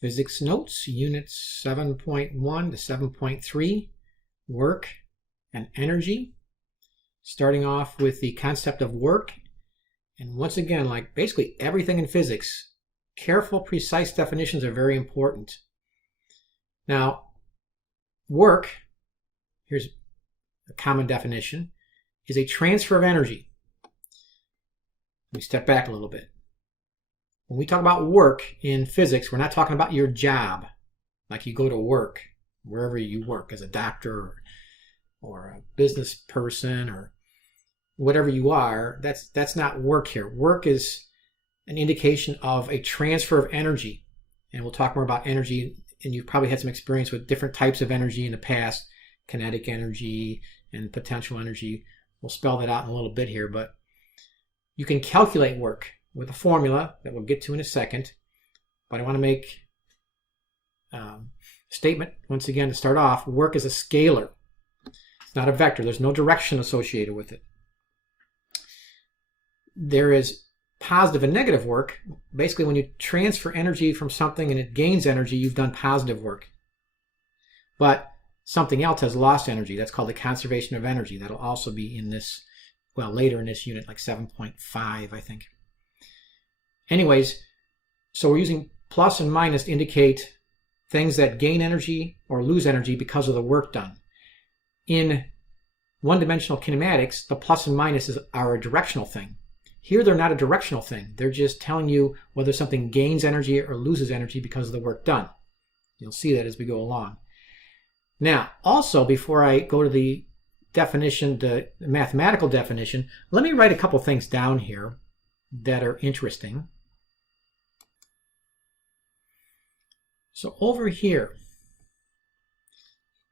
Physics Notes, Units 7.1 to 7.3, Work and Energy. Starting off with the concept of work. And once again, like basically everything in physics, careful, precise definitions are very important. Now, work, here's a common definition, is a transfer of energy. Let me step back a little bit. When we talk about work in physics, we're not talking about your job, like you go to work, wherever you work, as a doctor or a business person or whatever you are. That's not work here. Work is an indication of a transfer of energy. And we'll talk more about energy, and you've probably had some experience with different types of energy in the past, kinetic energy and potential energy. We'll spell that out in a little bit here, but you can calculate work with a formula that we'll get to in a second. But I want to make a statement once again to start off. Work is a scalar. It's not a vector. There's no direction associated with it. There is positive and negative work. Basically, when you transfer energy from something and it gains energy, you've done positive work. But something else has lost energy. That's called the conservation of energy. That'll also be in this, well, later in this unit, like 7.5, I think. Anyways, so we're using plus and minus to indicate things that gain energy or lose energy because of the work done. In one-dimensional kinematics, the plus and minus are a directional thing. Here, they're not a directional thing. They're just telling you whether something gains energy or loses energy because of the work done. You'll see that as we go along. Now, also, before I go to the definition, the mathematical definition, let me write a couple things down here that are interesting. So over here,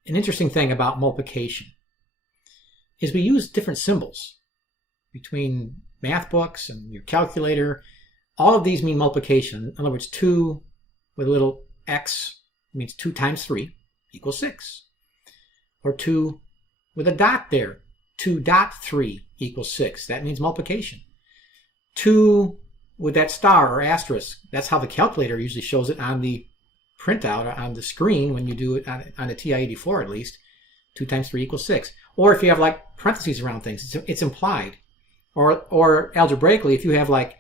an interesting thing about multiplication is we use different symbols between math books and your calculator. All of these mean multiplication. In other words, 2 with a little x means 2 times 3 equals 6. Or 2 with a dot there, 2.3 equals 6. That means multiplication. 2 with that star or asterisk, that's how the calculator usually shows it on the printout or on the screen when you do it on a TI-84 at least. 2 times 3 equals 6. Or if you have like parentheses around things, it's implied. Or algebraically, if you have like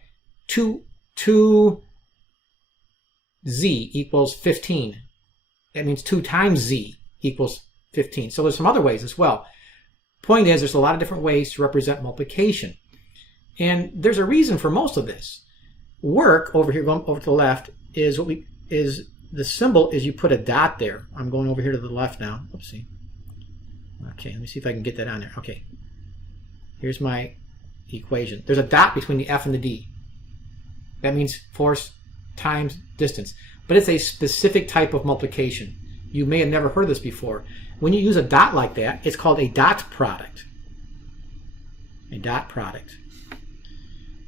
2z equals 15, that means 2 times z equals 15. So there's some other ways as well. Point is, there's a lot of different ways to represent multiplication. And there's a reason for most of this. Work, over here, going over to the left, is the symbol is you put a dot there. I'm going over here to the left now. Oopsie. Okay, let me see if I can get that on there. Okay. Here's my equation. There's a dot between the F and the D. That means force times distance. But it's a specific type of multiplication. You may have never heard this before. When you use a dot like that, it's called a dot product. A dot product.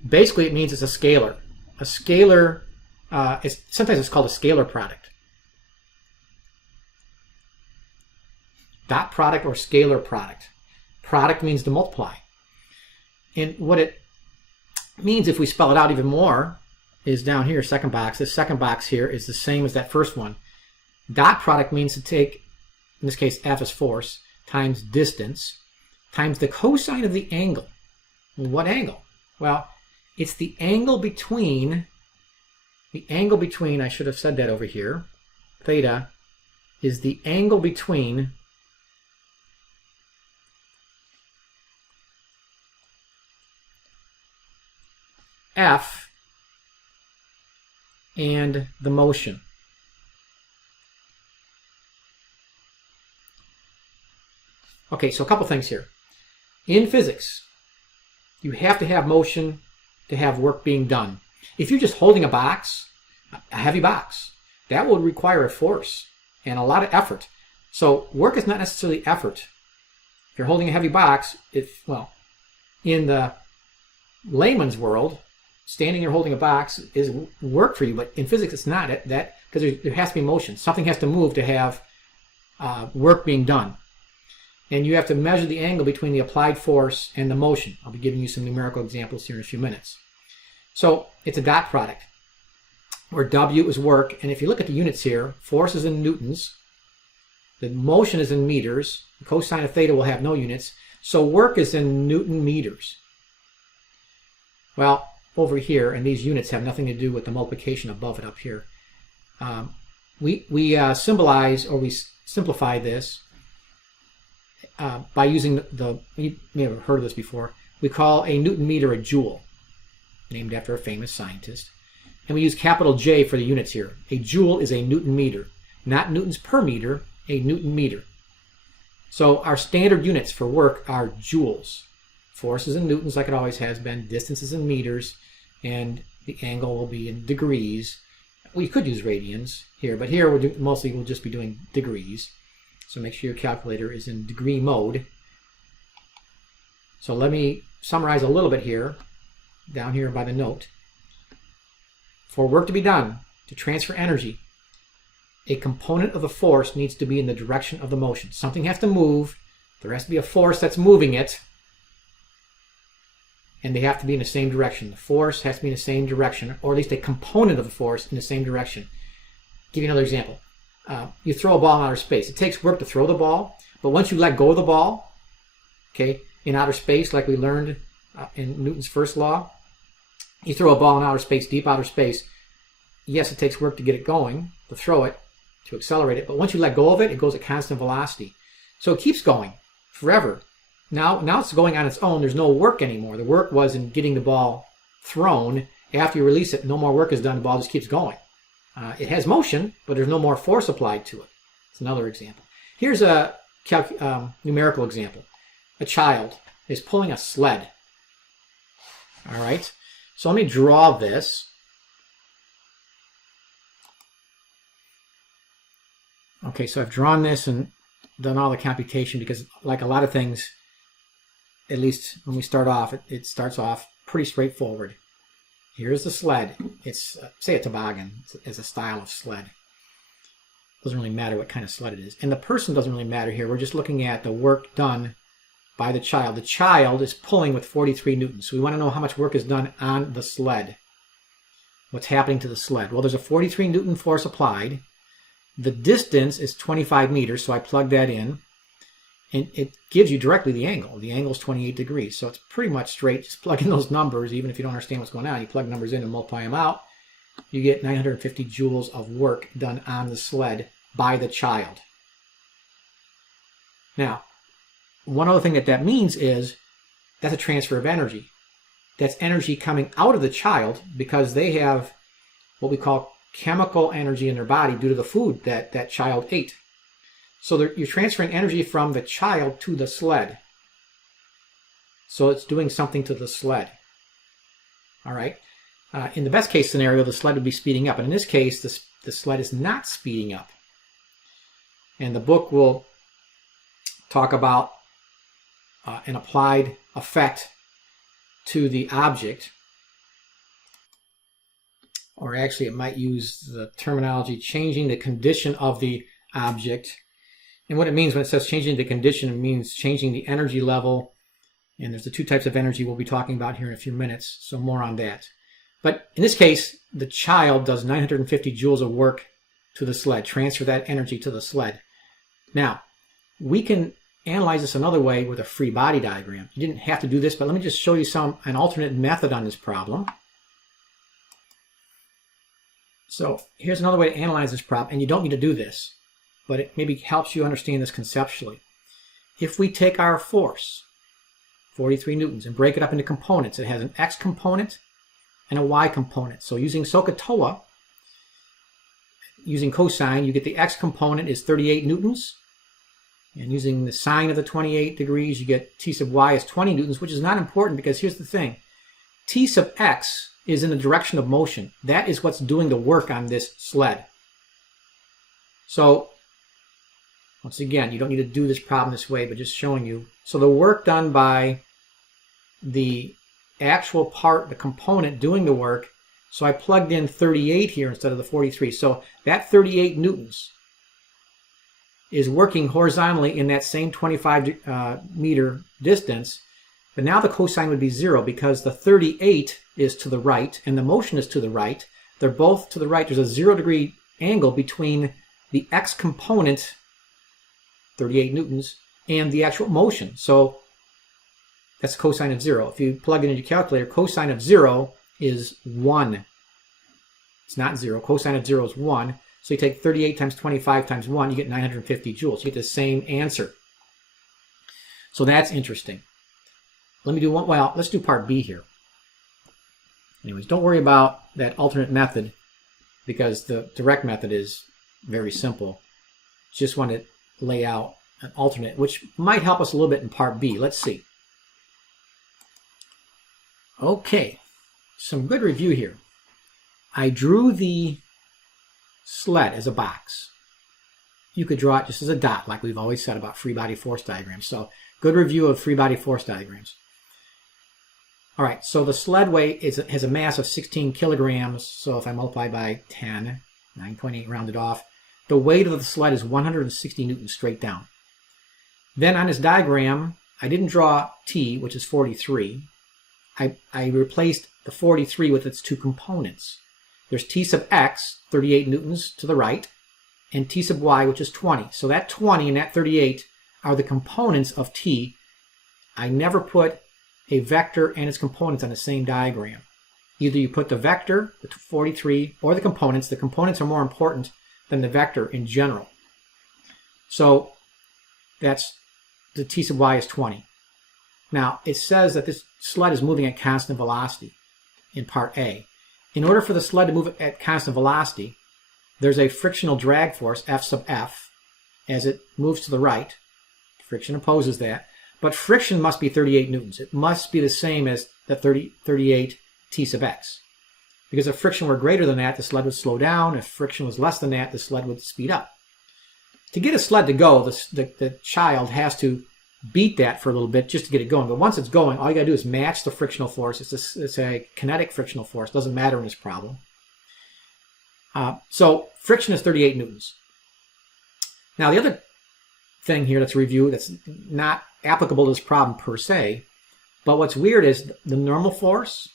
Basically, it means it's a scalar. A scalar, sometimes it's called a scalar product. Dot product or scalar product. Product means to multiply. And what it means, if we spell it out even more, is down here, second box. This second box here is the same as that first one. Dot product means to take, in this case, F is force, times distance, times the cosine of the angle. What angle? Well, it's the angle between, I should have said that over here, theta is the angle between F and the motion. Okay, so a couple things here. In physics, you have to have motion to have work being done. If you're just holding a box, a heavy box, that will require a force and a lot of effort. So work is not necessarily effort. If you're holding a heavy box, well, in the layman's world, standing there holding a box is work for you, but in physics it's not. That because there has to be motion. Something has to move to have work being done. And you have to measure the angle between the applied force and the motion. I'll be giving you some numerical examples here in a few minutes. So it's a dot product. where W is work. And if you look at the units here, force is in newtons, the motion is in meters, the cosine of theta will have no units, so work is in Newton meters. Well, over here, and these units have nothing to do with the multiplication above it up here. We symbolize, or we simplify this by using you may have heard of this before, we call a Newton meter a joule, named after a famous scientist. And we use capital J for the units here. A joule is a Newton meter, not newtons per meter, a Newton meter. So our standard units for work are joules. Force is in newtons like it always has been, distance is in meters, and the angle will be in degrees. We could use radians here, but here we'll just be doing degrees. So make sure your calculator is in degree mode. So let me summarize a little bit here, down here by the note. For work to be done, to transfer energy, a component of the force needs to be in the direction of the motion. Something has to move, there has to be a force that's moving it, and they have to be in the same direction. The force has to be in the same direction, or at least a component of the force in the same direction. I'll give you another example. You throw a ball in outer space. It takes work to throw the ball, but once you let go of the ball, okay, in outer space, like we learned in Newton's first law, you throw a ball in outer space, deep outer space. Yes, it takes work to get it going, to throw it, to accelerate it, but once you let go of it, it goes at constant velocity. So it keeps going forever. Now it's going on its own. There's no work anymore. The work was in getting the ball thrown. After you release it, no more work is done. The ball just keeps going. It has motion, but there's no more force applied to it. It's another example. Here's a numerical example. A child is pulling a sled. All right. So let me draw this. Okay, so I've drawn this and done all the computation because, like a lot of things, at least when we start off, it starts off pretty straightforward. Here's the sled. It's, say, a toboggan. It's a style of sled. Doesn't really matter what kind of sled it is. And the person doesn't really matter here. We're just looking at the work done by the child. The child is pulling with 43 newtons. So we want to know how much work is done on the sled. What's happening to the sled? Well, there's a 43 newton force applied. The distance is 25 meters, so I plug that in. And it gives you directly the angle. The angle is 28 degrees. So it's pretty much straight. Just plug in those numbers, even if you don't understand what's going on. You plug numbers in and multiply them out. You get 950 joules of work done on the sled by the child. Now, one other thing that means is that's a transfer of energy. That's energy coming out of the child because they have what we call chemical energy in their body due to the food that child ate. So you're transferring energy from the child to the sled. So it's doing something to the sled. All right. In the best case scenario, the sled would be speeding up. And in this case, the sled is not speeding up. And the book will talk about an applied effect to the object. Or actually, it might use the terminology changing the condition of the object. And what it means when it says changing the condition, it means changing the energy level. And there's the two types of energy we'll be talking about here in a few minutes. So more on that. But in this case, the child does 950 joules of work to the sled, transfer that energy to the sled. Now, we can analyze this another way with a free body diagram. You didn't have to do this, but let me just show you an alternate method on this problem. So here's another way to analyze this problem, and you don't need to do this, but it maybe helps you understand this conceptually. If we take our force, 43 newtons, and break it up into components, it has an x component and a y component. So using SOHCAHTOA, using cosine, you get the x component is 38 newtons. And using the sine of the 28 degrees, you get t sub y is 20 newtons, which is not important because here's the thing. T sub x is in the direction of motion. That is what's doing the work on this sled. So, once again, you don't need to do this problem this way, but just showing you. So the work done by the actual part, the component doing the work, so I plugged in 38 here instead of the 43. So that 38 newtons is working horizontally in that same 25 meter distance, but now the cosine would be 0 because the 38 is to the right and the motion is to the right. they're both to the right. There's a 0 degree angle between the x component, 38 newtons, and the actual motion. So that's cosine of 0. If you plug it into your calculator, cosine of 0 is 1. It's not 0. Cosine of 0 is 1. So you take 38 times 25 times 1, you get 950 joules. You get the same answer. So that's interesting. Let me do one. Well, let's do part B here. Anyways, don't worry about that alternate method because the direct method is very simple. Just want to lay out an alternate, which might help us a little bit in part B. Let's see. Okay, some good review here. I drew the sled as a box. You could draw it just as a dot, like we've always said about free body force diagrams. So, good review of free body force diagrams. All right, so the sled weight has a mass of 16 kilograms. So if I multiply by 10, 9.8 rounded off, the weight of the sled is 160 newtons straight down. Then on this diagram, I didn't draw T, which is 43. I replaced the 43 with its two components. There's T sub x, 38 newtons to the right, and T sub y, which is 20. So that 20 and that 38 are the components of T. I never put a vector and its components on the same diagram. Either you put the vector, the 43, or the components. The components are more important than the vector in general. So that's the T sub y is 20. Now, it says that this sled is moving at constant velocity in part A. In order for the sled to move at constant velocity, there's a frictional drag force, F sub F, as it moves to the right. Friction opposes that. But friction must be 38 newtons. It must be the same as the 38 T sub x. Because if friction were greater than that, the sled would slow down. If friction was less than that, the sled would speed up. To get a sled to go, the child has to beat that for a little bit just to get it going. But once it's going, all you got to do is match the frictional force. It's a kinetic frictional force. Doesn't matter in this problem. So friction is 38 newtons. Now the other thing here that's a review that's not applicable to this problem per se, but what's weird is the normal force.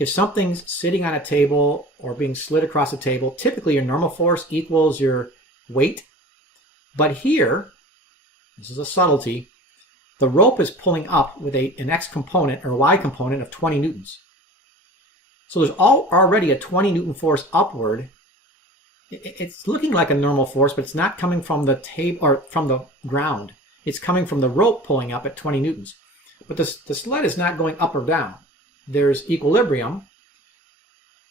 If something's sitting on a table or being slid across a table, typically your normal force equals your weight. But here, this is a subtlety, the rope is pulling up with an x component or a y component of 20 newtons. So there's already a 20 newton force upward. It's looking like a normal force, but it's not coming from the table or from the ground. It's coming from the rope pulling up at 20 newtons. But the sled is not going up or down. There's equilibrium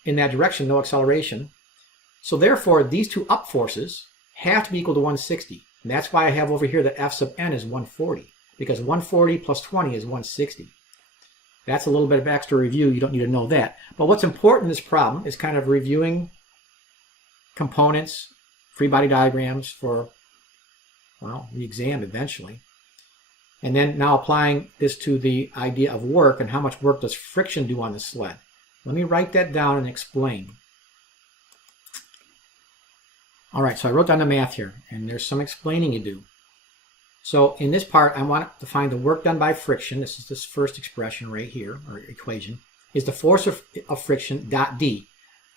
in that direction, no acceleration. So therefore, these two up forces have to be equal to 160. And that's why I have over here that F sub n is 140. Because 140 plus 20 is 160. That's a little bit of extra review. You don't need to know that. But what's important in this problem is kind of reviewing components, free body diagrams for, well, the exam eventually. And then now applying this to the idea of work and how much work does friction do on the sled. Let me write that down and explain. All right, so I wrote down the math here, and there's some explaining you do. So in this part, I want to find the work done by friction. This is this first expression right here, or equation, is the force of friction dot D.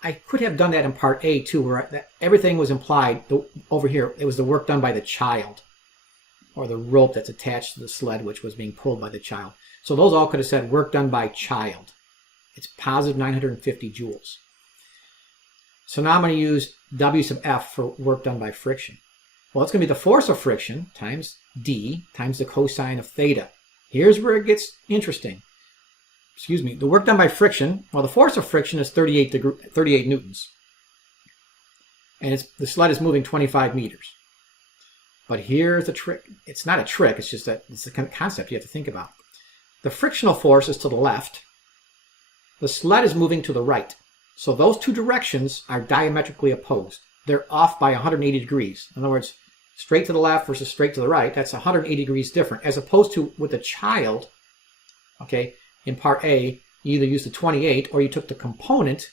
I could have done that in part A too, where everything was implied. Over here, it was the work done by the child, or the rope that's attached to the sled, which was being pulled by the child. So those all could have said work done by child. It's positive 950 joules. So now I'm going to use W sub F for work done by friction. Well, it's going to be the force of friction times D times the cosine of theta. Here's where it gets interesting. Excuse me. The work done by friction, well, the force of friction is 38 newtons. And the sled is moving 25 meters. But here's the trick. It's not a trick. It's just that it's the concept you have to think about. The frictional force is to the left. The sled is moving to the right. So those two directions are diametrically opposed. They're off by 180 degrees. In other words, straight to the left versus straight to the right, that's 180 degrees different. As opposed to with a child, okay, in part A, you either used the 28 or you took the component.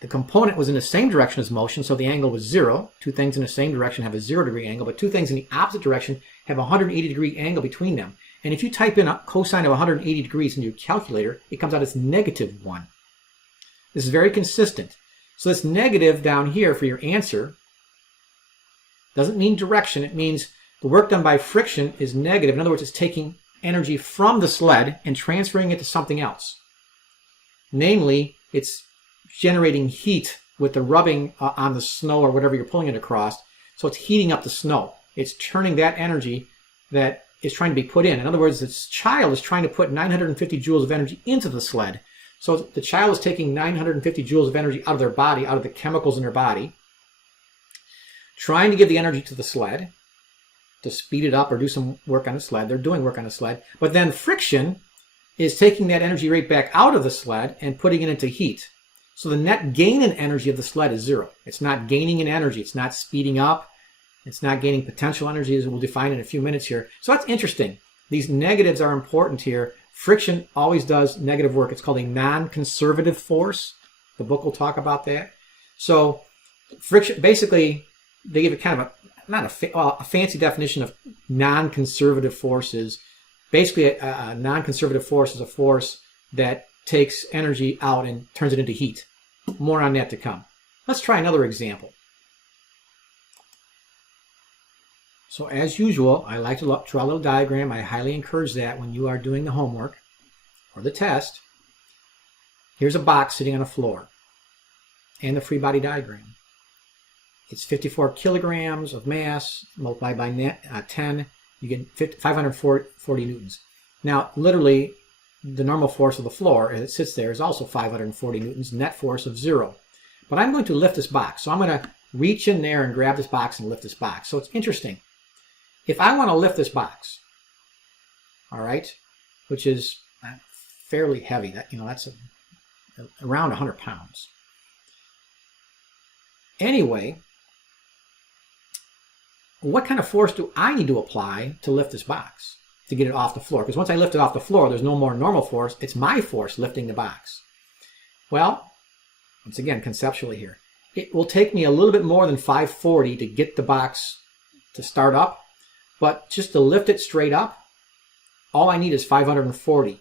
The component was in the same direction as motion, so the angle was 0. Two things in the same direction have a 0 degree angle, but two things in the opposite direction have a 180 degree angle between them. And if you type in a cosine of 180 degrees into your calculator, it comes out as -1. This is very consistent. So this negative down here for your answer doesn't mean direction. It means the work done by friction is negative. In other words, it's taking energy from the sled and transferring it to something else. Namely, it's generating heat with the rubbing on the snow or whatever you're pulling it across. So it's heating up the snow. It's turning that energy that is trying to be put in. In other words, this child is trying to put 950 joules of energy into the sled. So the child is taking 950 joules of energy out of their body, out of the chemicals in their body, trying to give the energy to the sled to speed it up or do some work on the sled. They're doing work on the sled. But then friction is taking that energy right back out of the sled and putting it into heat. So the net gain in energy of the sled is zero. It's not gaining in energy. It's not speeding up. It's not gaining potential energy, as we'll define in a few minutes here. So that's interesting. These negatives are important here. Friction always does negative work. It's called a non-conservative force. The book will talk about that. So friction, basically, they give it kind of a fancy definition of non-conservative forces. Basically, a non-conservative force is a force that takes energy out and turns it into heat. More on that to come. Let's try another example. So as usual, I like to draw a little diagram. I highly encourage that when you are doing the homework or the test. Here's a box sitting on a floor and the free body diagram. It's 54 kilograms of mass multiplied by 10. You get 540 newtons. Now, literally, the normal force of the floor as it sits there is also 540 newtons, net force of 0. But I'm going to lift this box. So I'm going to reach in there and grab this box and lift this box. So it's interesting. If I want to lift this box, all right, which is fairly heavy, that's around 100 pounds. Anyway, what kind of force do I need to apply to lift this box to get it off the floor? Because once I lift it off the floor, there's no more normal force. It's my force lifting the box. Well, once again, conceptually here, it will take me a little bit more than 540 to get the box to start up. But just to lift it straight up, all I need is 540.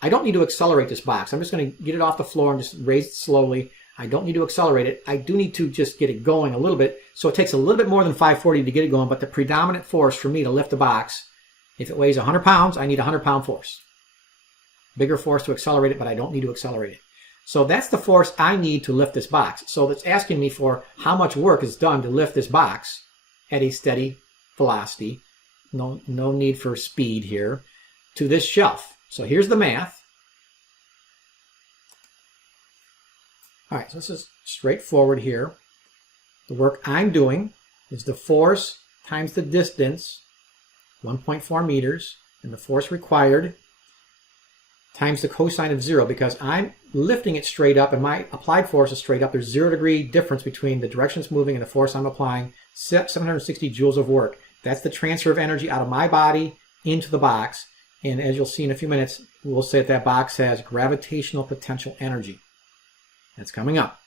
I don't need to accelerate this box. I'm just going to get it off the floor and just raise it slowly. I don't need to accelerate it. I do need to just get it going a little bit. So it takes a little bit more than 540 to get it going, but the predominant force for me to lift the box, if it weighs 100 pounds, I need a 100-pound force. Bigger force to accelerate it, but I don't need to accelerate it. So that's the force I need to lift this box. So it's asking me for how much work is done to lift this box at a steady velocity. No need for speed here, to this shelf. So here's the math. All right, so this is straightforward here. The work I'm doing is the force times the distance, 1.4 meters, and the force required times the cosine of 0, because I'm lifting it straight up and my applied force is straight up. There's 0-degree difference between the direction it's moving and the force I'm applying, 760 joules of work. That's the transfer of energy out of my body into the box. And as you'll see in a few minutes, we'll say that box has gravitational potential energy. That's coming up.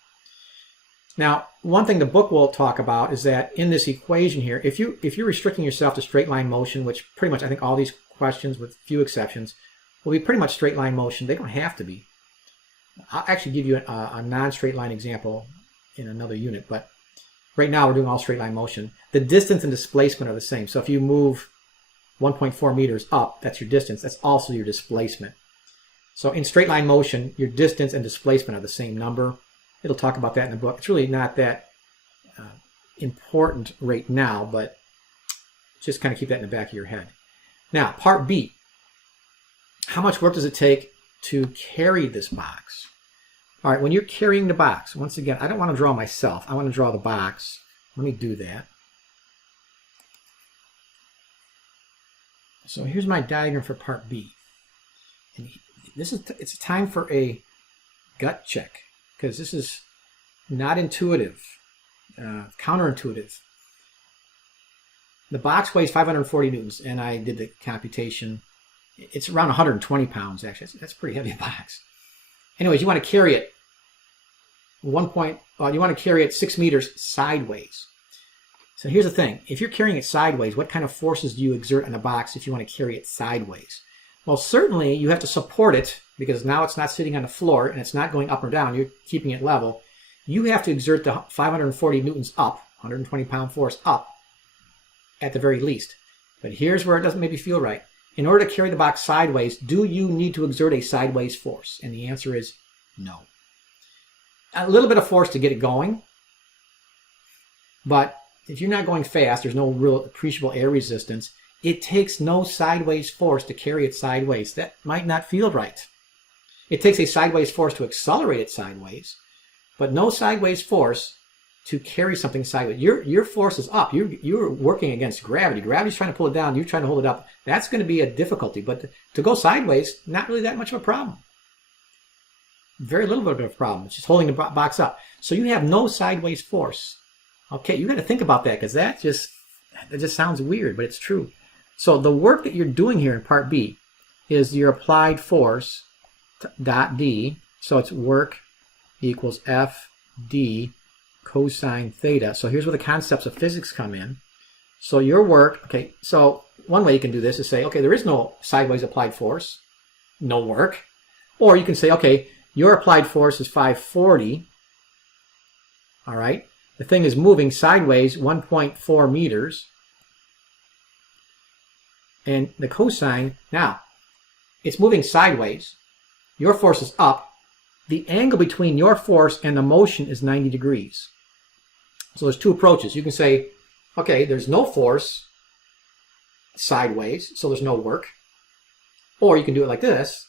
Now, one thing the book will talk about is that in this equation here, if you're restricting yourself to straight line motion, which pretty much I think all these questions, with few exceptions, will be pretty much straight line motion. They don't have to be. I'll actually give you a non-straight line example in another unit, but right now we're doing all straight line motion. The distance and displacement are the same. So if you move 1.4 meters up, that's your distance. That's also your displacement. So in straight line motion, your distance and displacement are the same number. It'll talk about that in the book. It's really not that important right now, but just kind of keep that in the back of your head. Now, part B. How much work does it take to carry this box? All right, when you're carrying the box, once again, I don't want to draw myself. I want to draw the box. Let me do that. So here's my diagram for part B. And it's time for a gut check, because this is not intuitive, counterintuitive. The box weighs 540 newtons, and I did the computation. It's around 120 pounds, actually. That's a pretty heavy box. Anyways, you want to carry it you want to carry it 6 meters sideways. So here's the thing. If you're carrying it sideways, what kind of forces do you exert on a box if you want to carry it sideways? Well, certainly you have to support it, because now it's not sitting on the floor and it's not going up or down. You're keeping it level. you have to exert the 540 newtons up, 120-pound force up, at the very least. But here's where it doesn't maybe feel right. In order to carry the box sideways, do you need to exert a sideways force? And the answer is no. A little bit of force to get it going, but if you're not going fast, there's no real appreciable air resistance. It takes no sideways force to carry it sideways. That might not feel right. It takes a sideways force to accelerate it sideways, but no sideways force to carry something sideways. Your force is up. You're working against gravity. Gravity's trying to pull it down. You're trying to hold it up. That's going to be a difficulty. But to go sideways, not really that much of a problem. Very little bit of a problem. It's just holding the box up. So you have no sideways force. Okay, you got to think about that, because that just sounds weird, but it's true. So the work that you're doing here in part B is your applied force dot D. So it's work equals FD cosine theta. So here's where the concepts of physics come in. So your work, okay, so one way you can do this is say, okay, there is no sideways applied force, no work. Or you can say, okay, your applied force is 540. All right. The thing is moving sideways 1.4 meters. And the cosine, now, it's moving sideways. Your force is up. The angle between your force and the motion is 90 degrees. So there's two approaches. You can say, okay, there's no force sideways, so there's no work. Or you can do it like this.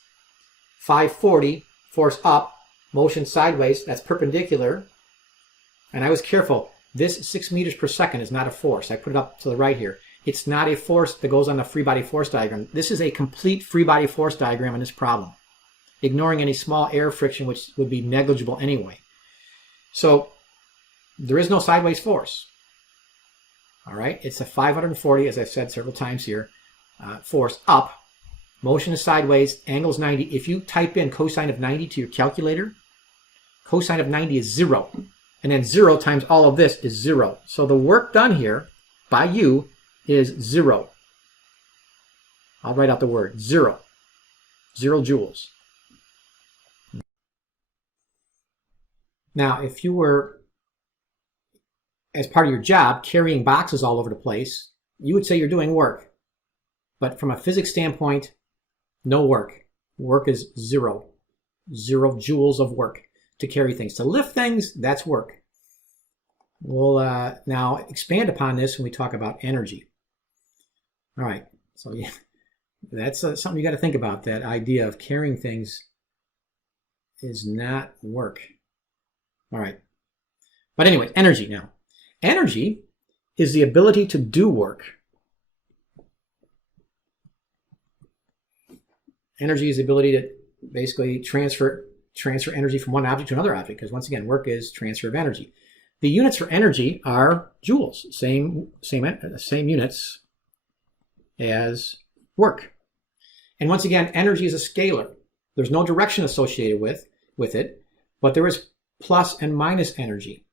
540, force up, motion sideways, that's perpendicular. And I was careful. This 6 meters per second is not a force. I put it up to the right here. It's not a force that goes on the free body force diagram. This is a complete free body force diagram in this problem, ignoring any small air friction, which would be negligible anyway. So there is no sideways force. All right, it's a 540, as I've said several times here, force up. Motion is sideways, angle is 90. If you type in cosine of 90 to your calculator, cosine of 90 is 0. And then 0 times all of this is 0. So the work done here by you is 0. I'll write out the word, 0. 0 joules. Now, if you were, as part of your job, carrying boxes all over the place, you would say you're doing work. But from a physics standpoint, no work. Work is 0. 0 joules of work to carry things. To lift things, that's work. We'll now expand upon this when we talk about energy. All right, so yeah, that's something you got to think about. That idea of carrying things is not work. All right, but anyway, energy now. Energy is the ability to do work. Energy is the ability to basically transfer energy from one object to another object, because once again, work is transfer of energy. The units for energy are joules, same units as work. And once again, energy is a scalar. There's no direction associated with it, but there is plus and minus energy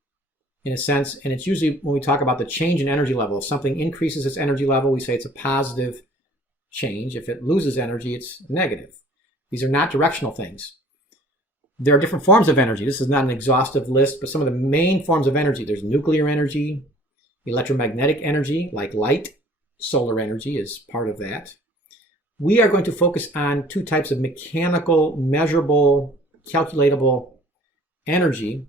in a sense, and it's usually when we talk about the change in energy level. If something increases its energy level, we say it's a positive change. If it loses energy, it's negative. These are not directional things. There are different forms of energy. This is not an exhaustive list, but some of the main forms of energy. There's nuclear energy, electromagnetic energy, like light. Solar energy is part of that. We are going to focus on two types of mechanical, measurable, calculatable energy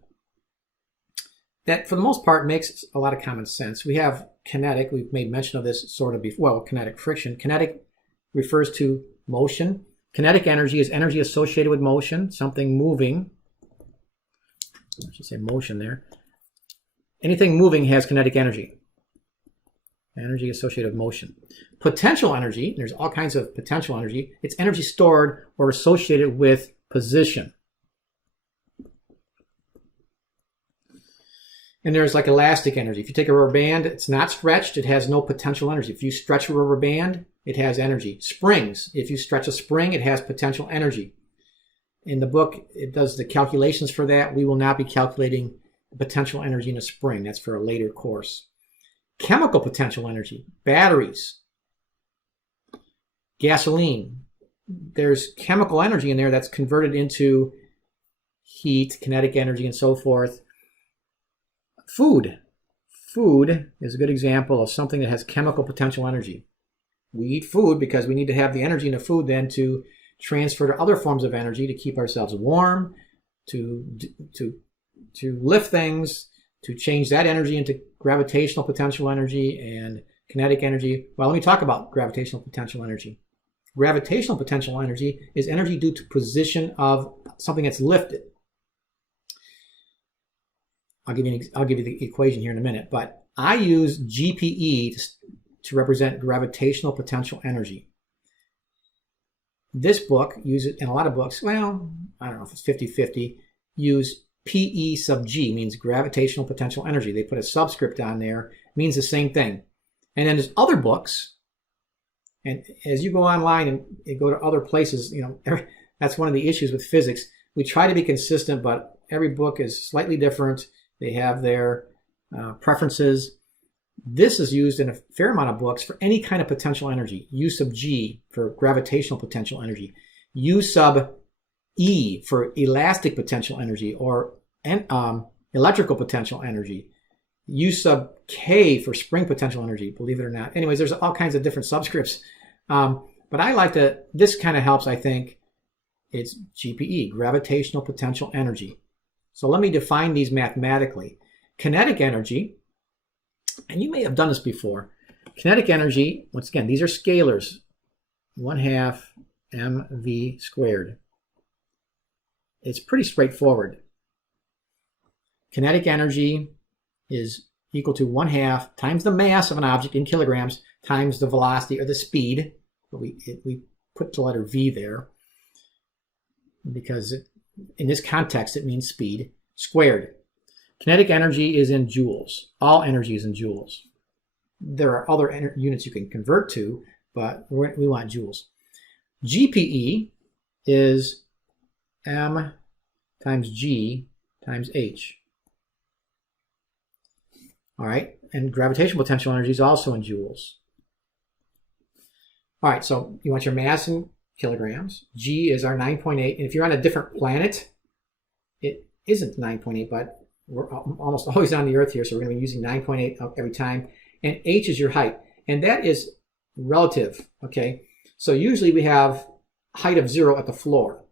that, for the most part, makes a lot of common sense. We have kinetic. We've made mention of this sort of before. Well, kinetic friction. Kinetic refers to motion. Kinetic energy is energy associated with motion, something moving. I should say motion there. Anything moving has kinetic energy. Energy associated with motion. Potential energy, there's all kinds of potential energy. It's energy stored or associated with position. And there's like elastic energy. If you take a rubber band, it's not stretched, it has no potential energy. If you stretch a rubber band, it has energy. Springs, if you stretch a spring, it has potential energy. In the book, it does the calculations for that. We will not be calculating potential energy in a spring. That's for a later course. Chemical potential energy, batteries, gasoline. There's chemical energy in there that's converted into heat, kinetic energy, and so forth. Food. Food is a good example of something that has chemical potential energy. We eat food because we need to have the energy in the food then to transfer to other forms of energy to keep ourselves warm, to lift things, to change that energy into gravitational potential energy and kinetic energy. Well, let me talk about gravitational potential energy. Gravitational potential energy is energy due to position of something that's lifted. I'll give you the equation here in a minute, but I use GPE to represent gravitational potential energy. This book uses, and a lot of books, well, I don't know if it's 50-50, use PE sub G, means gravitational potential energy. They put a subscript on there, means the same thing. And then there's other books, and as you go online and go to other places, you know, that's one of the issues with physics. We try to be consistent, but every book is slightly different. They have their preferences. This is used in a fair amount of books for any kind of potential energy. U sub G for gravitational potential energy. U sub E for elastic potential energy or electrical potential energy. U sub K for spring potential energy, believe it or not. Anyways, there's all kinds of different subscripts. But I like to, this kind of helps, I think. It's GPE, gravitational potential energy. So let me define these mathematically. Kinetic energy, and you may have done this before. Kinetic energy, once again, these are scalars. 1/2 mv squared. It's pretty straightforward. Kinetic energy is equal to 1/2 times the mass of an object in kilograms times the velocity or the speed. We put the letter v there because in this context it means speed, squared. Kinetic energy is in joules. All energy is in joules. There are other units you can convert to, but we want joules. GPE is m times g times h. All right, and gravitational potential energy is also in joules. All right, so you want your mass in kilograms. G is our 9.8, and if you're on a different planet, it isn't 9.8, but we're almost always on the Earth here, so we're going to be using 9.8 every time. And h is your height, and that is relative, okay? So usually we have height of 0 at the floor,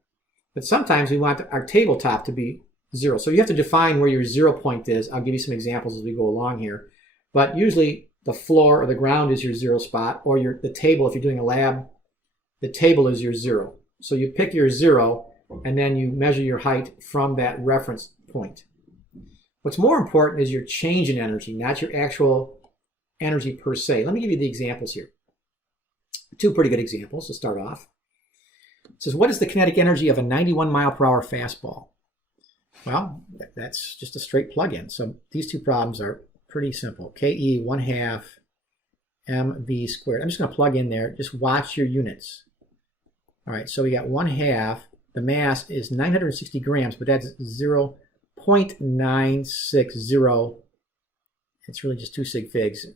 but sometimes we want our tabletop to be 0. So you have to define where your 0 point is. I'll give you some examples as we go along here. But usually the floor or the ground is your 0 spot, or the table, if you're doing a lab, the table is your 0. So you pick your 0, and then you measure your height from that reference point. What's more important is your change in energy, not your actual energy per se. Let me give you the examples here. Two pretty good examples to start off. It says, what is the kinetic energy of a 91 mile per hour fastball? Well, that's just a straight plug-in. So these two problems are pretty simple. KE 1/2 mv squared. I'm just going to plug in there. Just watch your units. All right, so we got 1/2. The mass is 960 grams, but that's 0.960. It's really just 2 sig figs.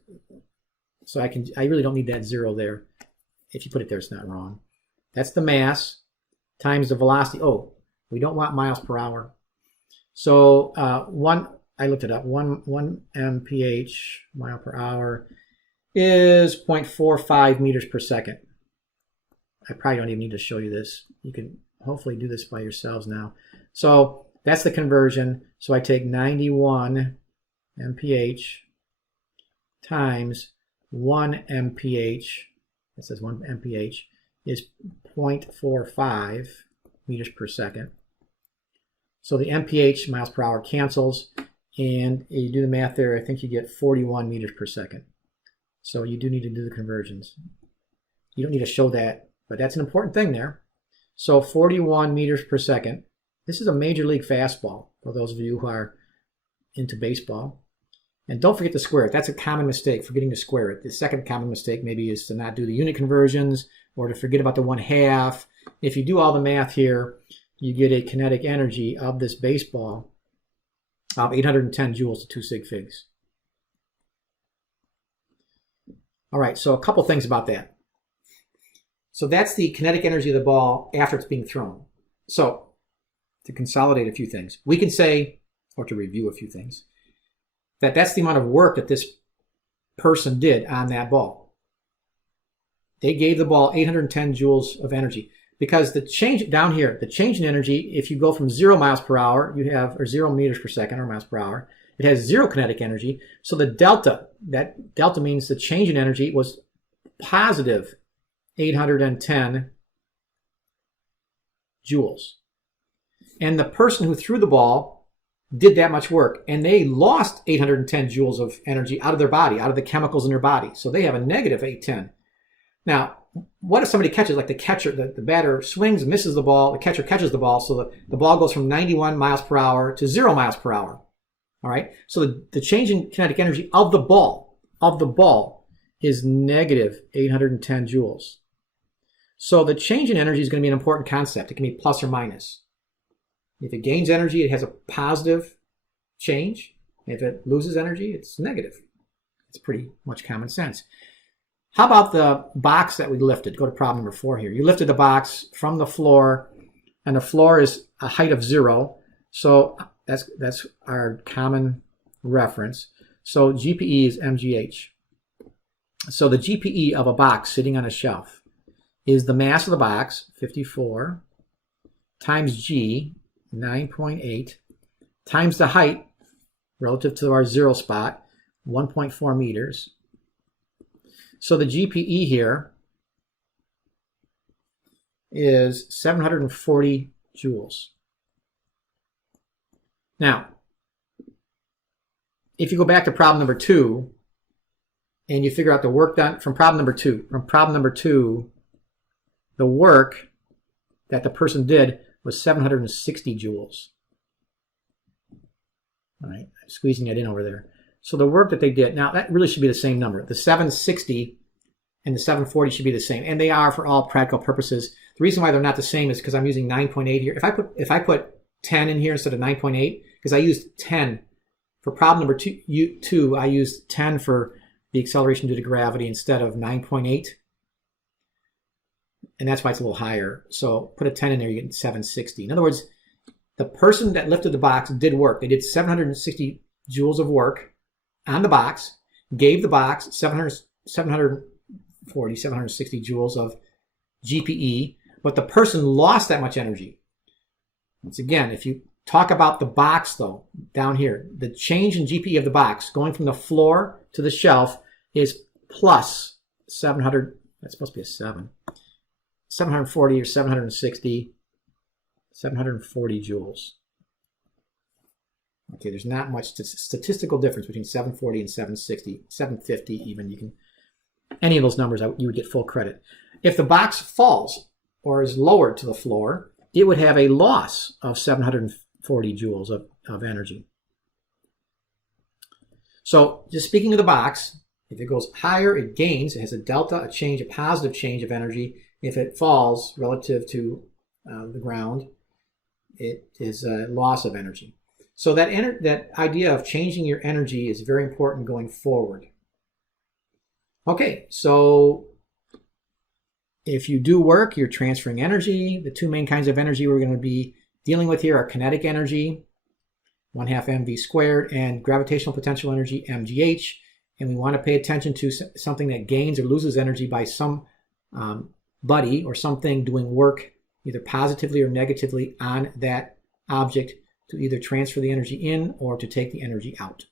So I really don't need that 0 there. If you put it there, it's not wrong. That's the mass times the velocity. Oh, we don't want miles per hour. So I looked it up. 1 mph, mile per hour, is 0.45 meters per second. I probably don't even need to show you this. You can hopefully do this by yourselves now. So that's the conversion. So I take 91 mph times 1 mph. It says 1 mph is 0.45 meters per second. So the mph, miles per hour, cancels, and you do the math there, I think you get 41 meters per second. So you do need to do the conversions. You don't need to show that, but that's an important thing there. So 41 meters per second. This is a major league fastball for those of you who are into baseball. And don't forget to square it. That's a common mistake, forgetting to square it. The second common mistake maybe is to not do the unit conversions or to forget about the 1/2. If you do all the math here, you get a kinetic energy of this baseball of 810 joules to 2 sig figs. All right, so a couple things about that. So that's the kinetic energy of the ball after it's being thrown. So to consolidate a few things, we can say, or to review a few things, that's the amount of work that this person did on that ball. They gave the ball 810 joules of energy. Because the change down here, the change in energy, if you go from 0 miles per hour, you have, or 0 meters per second or miles per hour, it has 0 kinetic energy. So the delta, that delta means the change in energy was positive 810 joules. And the person who threw the ball did that much work, and they lost 810 joules of energy out of their body, out of the chemicals in their body. So they have a negative 810. Now, what if somebody catches, like the catcher, the batter swings, misses the ball, the catcher catches the ball, so the ball goes from 91 miles per hour to 0 miles per hour. All right, so the change in kinetic energy of the ball is negative 810 joules. So the change in energy is going to be an important concept. It can be plus or minus. If it gains energy, it has a positive change. If it loses energy, it's negative. It's pretty much common sense. How about the box that we lifted? Go to problem number 4 here. You lifted the box from the floor, and the floor is a height of 0. So that's our common reference. So GPE is mgh. So the GPE of a box sitting on a shelf is the mass of the box, 54, times G, 9.8, times the height relative to our 0 spot, 1.4 meters. So the GPE here is 740 joules. Now, if you go back to problem number 2 and you figure out the work done from problem number 2, the work that the person did was 760 joules. All right, I'm squeezing that in over there. So the work that they did, now that really should be the same number. The 760 and the 740 should be the same, and they are for all practical purposes. The reason why they're not the same is because I'm using 9.8 here. If I put 10 in here instead of 9.8, because I used 10 for problem number 2, I used 10 for the acceleration due to gravity instead of 9.8, and that's why it's a little higher. So put a 10 in there, you get 760. In other words, the person that lifted the box did work. They did 760 joules of work on the box, gave the box 760 joules of GPE, but the person lost that much energy. Once again, if you talk about the box, though, down here, the change in GPE of the box going from the floor to the shelf is plus 700, that's supposed to be a 7, 740 or 760, 740 joules. Okay, there's not much statistical difference between 740 and 760, 750 even. You can, any of those numbers, you would get full credit. If the box falls or is lowered to the floor, it would have a loss of 740 joules of energy. So just speaking of the box, if it goes higher, it gains. It has a delta, a change, a positive change of energy. If it falls relative to the ground, it is a loss of energy. So that idea of changing your energy is very important going forward. Okay, so if you do work, you're transferring energy. The two main kinds of energy we're going to be dealing with here are kinetic energy, 1/2 mv squared, and gravitational potential energy, mgh. And we want to pay attention to something that gains or loses energy by some body or something doing work either positively or negatively on that object to either transfer the energy in or to take the energy out.